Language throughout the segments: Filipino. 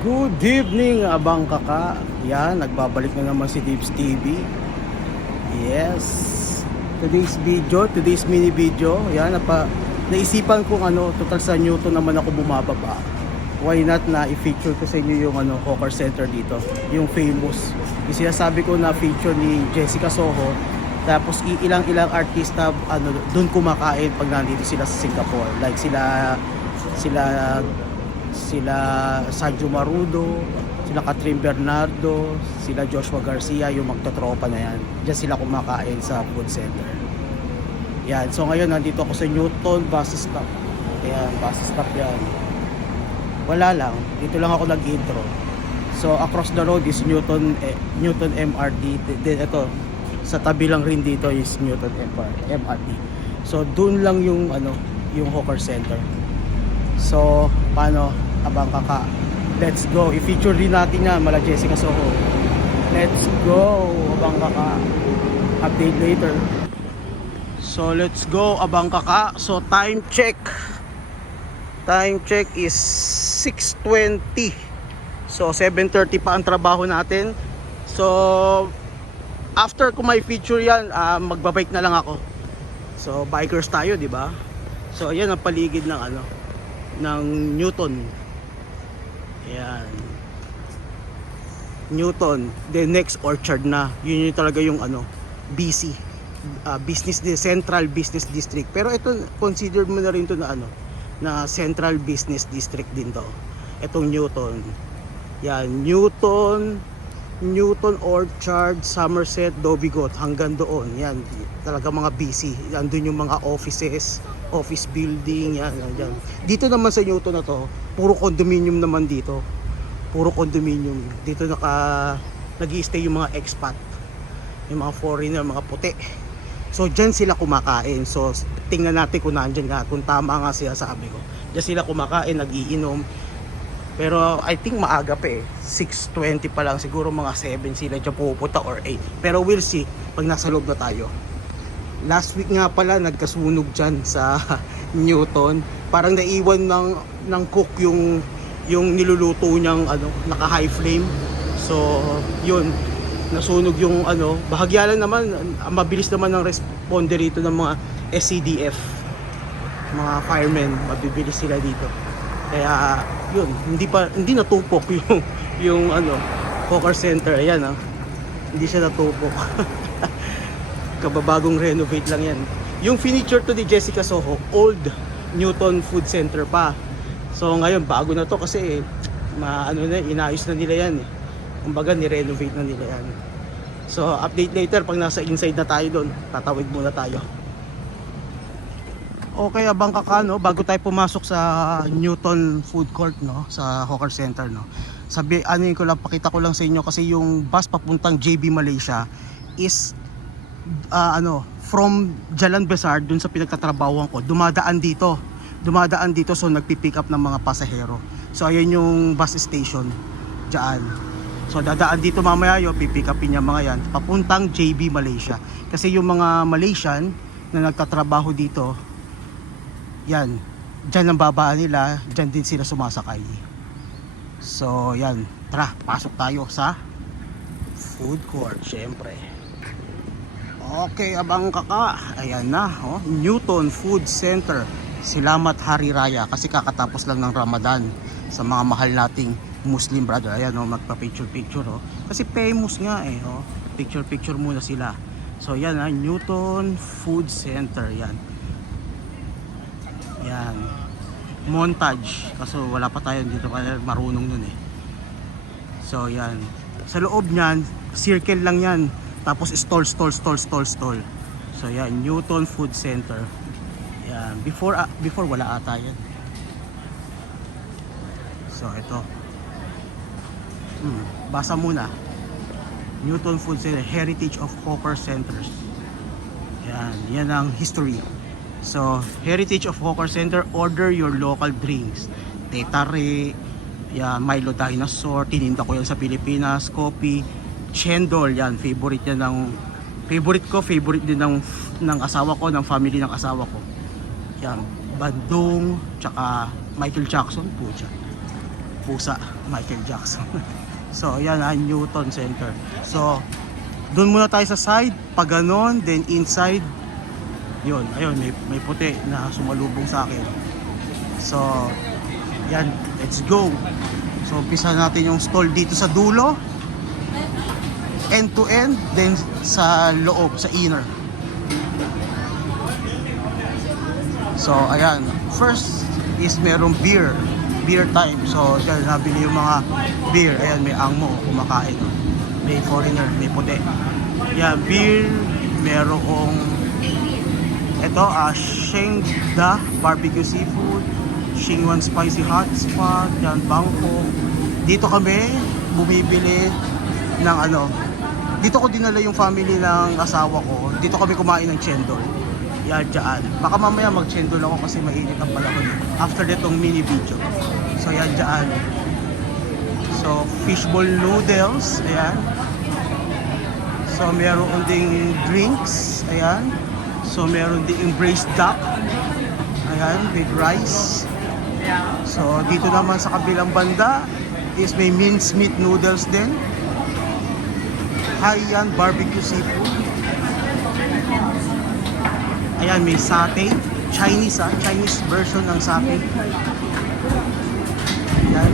Good evening, abang kaka. Yan, nagbabalik na naman si Dibs TV. Yes. Today's mini video. Yan, naisipan kong total sa Newton naman ako bumababa. Why not na i-feature ko sa inyo yung hawker center dito, yung famous. Yung sinasabi ko na feature ni Jessica Soho. Tapos ilang artista doon kumakain pag nandito sila sa Singapore. Like sila Sergio Marudo, sila Catherine Bernardo, sila Joshua Garcia, yung magtotropa na yan. Diyan sila kumakain sa food center. Yan, so ngayon nandito ako sa Newton bus stop. Ayan, bus stop yan. Wala lang, dito lang ako nag-intro. So across the road is Newton MRT. Then ito, sa tabi lang rin dito is Newton MRT. So doon lang yung yung hawker center. So, paano, abang kaka? Let's go. I-feature din natin yan, mala Jessica Soho. Let's go, abang kaka. Update later. So, let's go, abang kaka. So, time check. Time check is 6:20. So, 7:30 pa ang trabaho natin. So, after ko may feature yan, magbabike na lang ako. So, bikers tayo, di ba? So, ayan ang paligid ng Newton. Ayan. Newton, the next Orchard na. Yun yung talaga yung BC, Central Business District. Pero ito, consider mo na rin to na Central Business District din to. Itong Newton. Yan, Newton Orchard, Somerset, Dobigot, hanggang doon. Yan, talaga mga busy. Andun yung mga offices, office building, yan. Dito naman sa Newton na to, puro condominium naman dito. Puro condominium. Dito nag-i-stay yung mga expat, yung mga foreigner, mga puti. So dyan sila kumakain. So tingnan natin kung nandyan nga, kung tama nga siya sabi ko. Dyan sila kumakain, nag-iinom. Pero I think maaga pa 6:20 pa lang, siguro mga 7 sila dyan pupunta or 8. Pero we'll see pag nasa loob na tayo. Last week nga pala nagkasunog dyan sa Newton. Parang naiwan ng cook yung niluluto niyang naka high flame. So yun, nasunog yung bahagya lang naman, mabilis naman ang responder rito ng mga SCDF, mga firemen, mabibilis sila dito. Kaya yun, hindi natupok yung hawker center. Ayan hindi siya natupok. Kababagong renovate lang yan. Yung furniture to ni Jessica Soho, old Newton Food Center pa. So ngayon bago na to kasi inayos na nila yan kumbaga ni-renovate na nila yan. So update later pag nasa inside na tayo doon. Tatawid muna tayo. Okay, abang kaka, bago tayo pumasok sa Newton Food Court, sa hawker center, pakita ko lang sa inyo kasi yung bus papuntang JB Malaysia is from Jalan Besar, dun sa pinagtatrabahuan ko, dumadaan dito, so nagpi-pick up ng mga pasahero. So ayan yung bus station diyan. So dadaan dito mamaya yung pipick upin niya mga yan papuntang JB Malaysia. Kasi yung mga Malaysian na nagtatrabaho dito, yan, dyan ang babaan nila, dyan din sila sumasakay. So yan, tara, pasok tayo sa food court syempre. Okay, abang kaka, ayan na, Newton Food Center, Salamat Hari Raya, kasi kakatapos lang ng Ramadan sa mga mahal nating Muslim brother. Ayan magpa-picture, kasi famous nga picture muna sila. So yan Newton Food Center, yan montage, kaso wala pa tayo dito kasi marunong nun So yan, sa loob niyan circle lang yan, tapos stall. So yan, Newton Food Center. Yan, before wala ata yan. So ito, basa muna, Newton Food Center, Heritage of Hawker Centers. Yan ang history. So Heritage of Hawker Center, order your local drinks, Tetare, Milo Dinosaur, tininda ko yan sa Pilipinas, coffee, Chendol, yan favorite din ng asawa ko, ng family ng asawa ko. Yan, Bandung, tsaka Michael Jackson po dyan. pusa, Michael Jackson. So yan, Newton Center. So doon muna tayo sa side, pag ganon, then inside, yun, ayun, may puti na sumalubong sa akin. So yan, let's go. So umpisa natin yung stall dito sa dulo, end to end, then sa loob, sa inner. So ayan, first is merong beer time. So dyan nabili yung mga beer. Ayan, may angmo, kumakain. May foreigner, may puti. Yeah, beer, merong ito, Shengda barbecue seafood, Xingwan spicy hot spot, yan, Bangkok. Dito kami bumibili ng ano, dito ko dinala yung family ng asawa ko. Dito kami kumain ng chendol. Yan, dyan. Baka mamaya mag-chendol ako kasi mainit ang panahon after ditong mini video. So yan, dyan. So fishball noodles, ayan. So meron ding drinks, ayan. So meron ding braised duck, ayan, with rice. So dito naman sa kabilang banda is may minced meat noodles din. Haiyan barbecue seafood. Ayan, may satay, Chinese Chinese version ng satay. Ayan.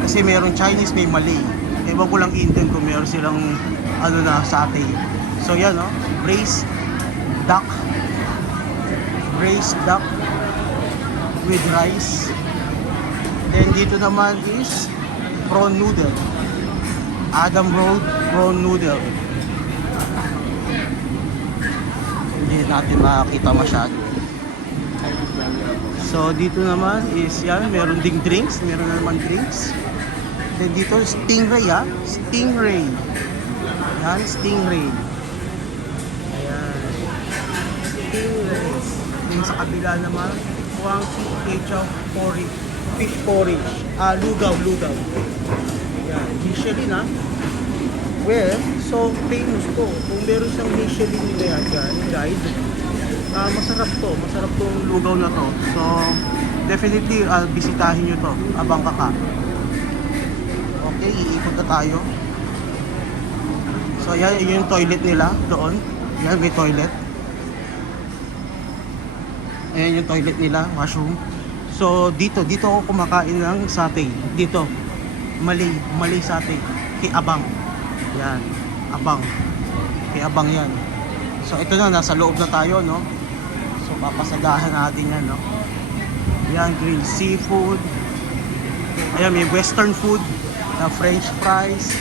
Kasi meron Chinese, may Malay. Ewan ko lang Indian kung meron silang ano na satay. So yan, no? Braised duck with rice. Then dito naman is prawn noodle, Adam Road prawn noodle. Hindi natin makakita masyado. So dito naman is yan, meron ding drinks, meron na naman drinks. Then dito stingray, stingray. Yan, stingray. Ayan, stingray. Then sa kabila naman, Huangqi Ketchup porridge, fish porridge, lugaw. Yan, Michelin well, so famous to. Kung meron siyang Michelin nila dyan, guide, masarap tong lugaw na to. So definitely bisitahin nyo to, abang kaka. Okay, iikot na tayo. So yan, yung toilet nila doon. Yan, may toilet. Ayan yung toilet nila, washroom. So dito ako kumakain ng satay. Dito, Malay satay, kay Abang. Yan, Abang. Kay Abang yan. So ito na, nasa loob na tayo, no? So papasadahan natin yan, no? Yan, grilled seafood. Ayan, may western food na French fries.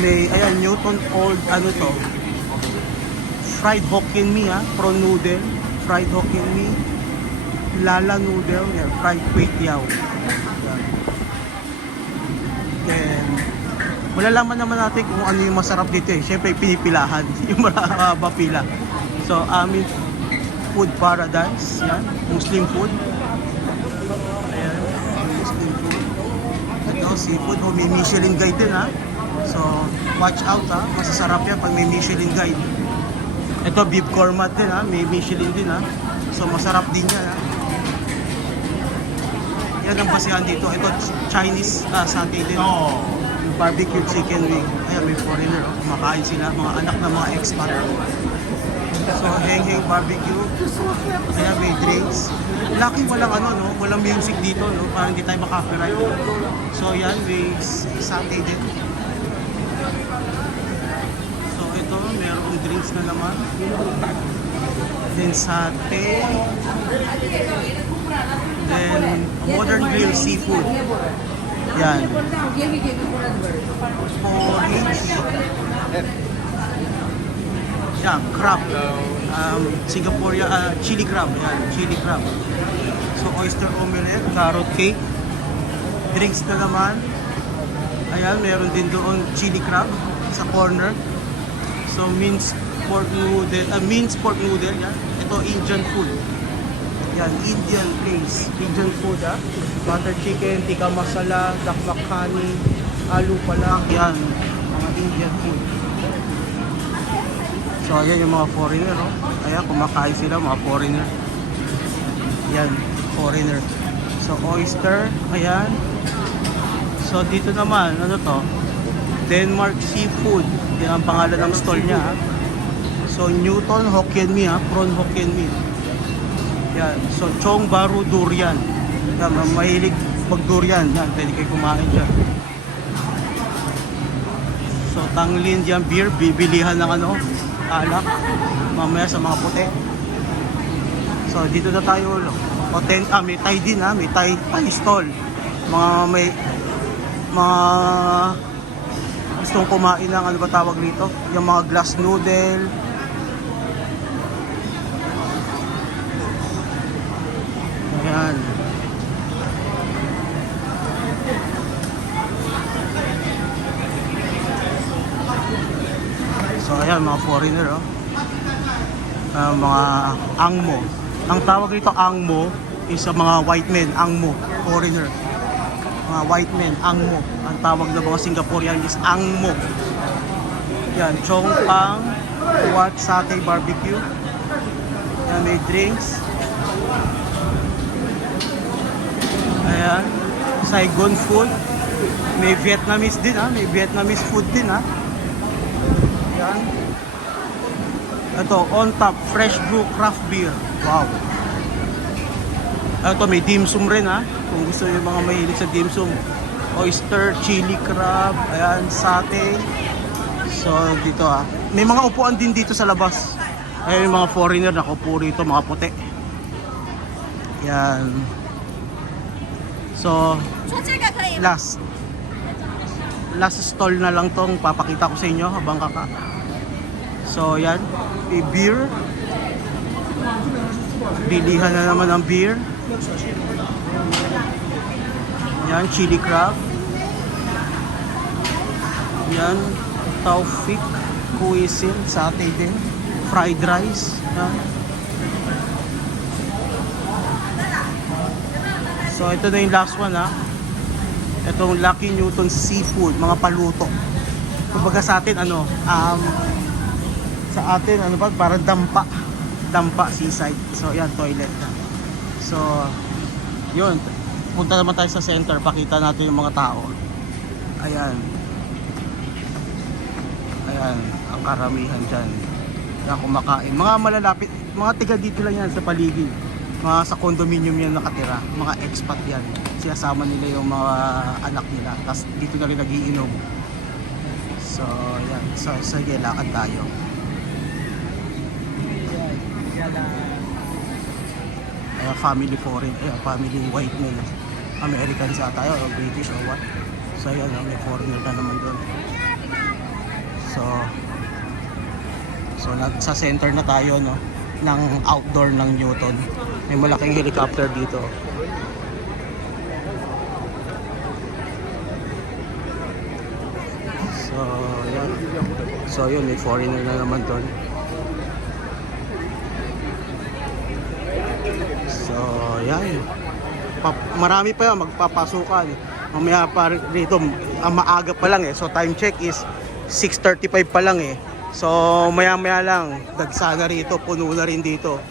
May, ayan, Newton Old, ano to? Fried Hokkien Mee, prawn noodle. Fried Hokkien Mee. Lala noodle, yan, fried kway tiao. Yan. Then, malalaman naman natin kung ano yung masarap dito eh. Siyempre, pinipilahan. Yung mahaba pila. So, aming food paradise. Yan. Muslim food. Ayan. Muslim food. Ito, seafood. Oh, may Michelin guide din, So, watch out, Masasarap yan pag may Michelin guide. Ito, beef korma din, May Michelin din, So, masarap din yan, Yan ang basihan dito. Ito, Chinese satay din. Barbecue chicken wing. Ayan, may foreigner. Kumakain sila, mga anak ng mga expat. So, heng barbecue. Ayan, may drinks. Lucky walang walang music dito, Parang hindi tayo maka-copyright. So, yan, may satay din. So, ito, mayroong drinks na naman. Then, satay. Then, modern grilled seafood. Yan. Porridge. Yan, crab. Singapore, chili crab. Yan, chili crab. So, oyster omelette, carrot cake. Drinks na naman. Ayan, meron din doon chili crab sa corner. So, minced pork noodle. Yan. Ito, Indian food. Yan, Indian place. Indian food, butter chicken, tikka masala, dak makhani, alu palak. Yan, mga Indian food. So, ayan yung mga foreigner, Kaya kumakain sila, mga foreigner. Yan, foreigner. So oyster, ayan. So dito naman, ano to? Denmark Seafood. Yan ang pangalan ng stall niya. Ha? So Newton Hokkien Mee, ha? Prawn Hokkien Mee. Yan. So Chong Baru Durian. Yan, mahilig mag durian. Yan, pwede kayo kumain dyan. So Tanglin dyan beer, bibilihan ng ano, alak. Mamaya sa mga puti. So dito na tayo. May Thai din, ha? May Thai stall. May gustong kumain ng ano ba tawag dito? Yung mga glass noodle. Ayan. So ayan, mga foreigner, oh. Mga angmo. Ang tawag dito angmo is sa mga white men, angmo, foreigner. Mga white men, angmo. Ang tawag ng mga Singaporean is angmo. Yan, chong pang, what, satay barbecue. Yan, may drinks. Ayan, Saigon food. May Vietnamese din, ha. May Vietnamese food din, ha. Yan. Ito, on top, fresh brew craft beer. Wow. Ito, may dim sum rin, ha. Kung gusto yung mga mahilig sa dim sum. Oyster, chili crab, ayan, satay. So, dito, ha. May mga upuan din dito sa labas. Ayan yung mga foreigner na kupo rito, mga puti. Yan. So, last stall na lang tong papakita ko sa inyo habang kaka. So yan, may beer. Bilihan na naman ang beer. Yan, chili crab. Yan, Taufik cuisine, satay din. Fried rice. Yan. So ito na yung last one, ha. Itong Lucky Newton Seafood, mga paluto. Kumbaga sa atin sa atin parang dampa seaside. So yan, toilet na. So yun, punta naman tayo sa center, pakita natin yung mga tao. Ayan, ang karamihan dyan na kumakain, mga malalapit, mga tiga dito lang yan sa paligid, mga sa condominium yan nakatira, mga expat yan. Sinasama nila yung mga anak nila, tapos dito na rin nagiinom. So yan, so sige, lakad tayo. Ayan, family foreign, ayan, family white men, American sa tayo o British or what. So ayan, may foreigner na naman doon. So sa center na tayo, no, ng outdoor ng Newton. May malaking helicopter dito. So yun, may foreigner na naman doon. So yan, marami pa yan magpapasukan. Mamaya pa rito, maaga pa lang, so time check is 6:35 pa lang, so maya lang dagsana rito, puno na rin dito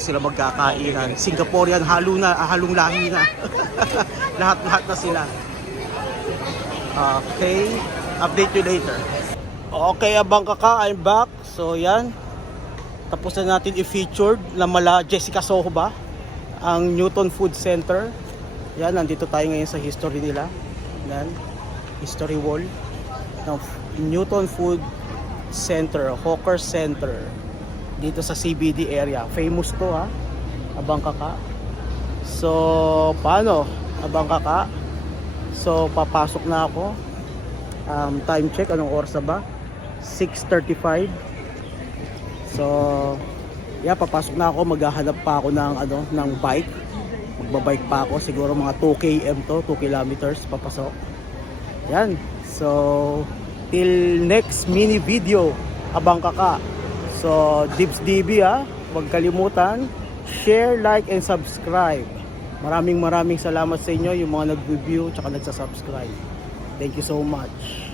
sila magkakainan. Singaporean, halong lahi na. lahat na sila. Okay, update you later. Okay, abang kaka, I'm back. So yan, tapos na natin i-featured na mala Jessica Soho ba ang Newton Food Center. Yan, nandito tayo ngayon sa history nila. Yan, history wall ng Newton Food Center, Hawker Center dito sa CBD area. Famous to, ha, abang kaka. So paano, abang kaka? So papasok na ako. Time check, anong oras na ba? 6:35. So yeah, papasok na ako. Maghahanap pa ako ng bike. Magbabike pa ako, siguro mga 2 km to, 2 kilometers papasok. Yan. So till next mini video, abang kaka. So Dibs DB, ha, huwag kalimutan share, like and subscribe. Maraming salamat sa inyo, yung mga nag-review tsaka nagsasubscribe. Thank you so much.